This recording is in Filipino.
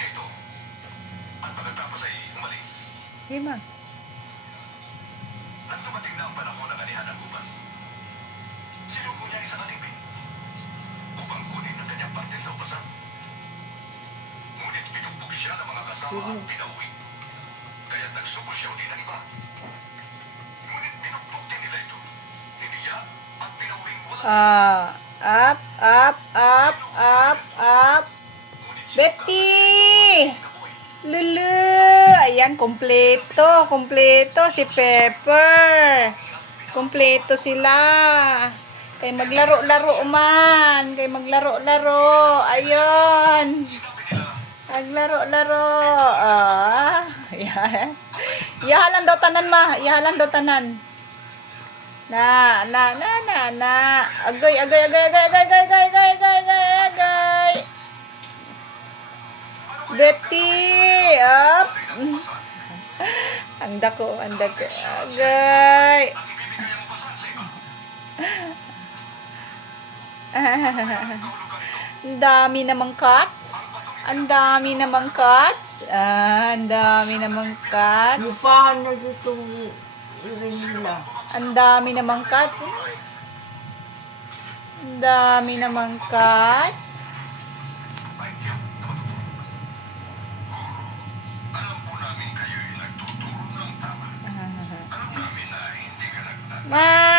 niya ito. At pagkatapos ay umalis. Hima. Nang dumating na ang panahon ng anihan ng ubas, sinuko niya isang alipin upang kunin ang kanyang parte sa ubasan. Ngunit pinugbog siya ng mga kasama at pinauwi. Kaya nagsuko siya uli ng iba. Ngunit pinugbog din nila ito. Tiniya at pinauwing walang Up, up, up, up, up. Betty! Lulu! Ayan, kompleto. Kompleto si Pepper. Kompleto sila. Kay maglaro-laro man. Kay maglaro-laro. Ayun. Maglaro-laro. Ayan. Iyahalan daw tanan ma. Iyahalan daw tanan. Na. Agay. Betty. Up. Ang dako. Agay. Ang dami namang cats. Ang dami namang cats. Ang dami namang cats. Lupahan na dito rin nila. Ang dami namang cats. Ang dami namang cats. Alam po namin kayo'y nagtuturo ng tama. Alam namin na hindi ka nagtata. Ma!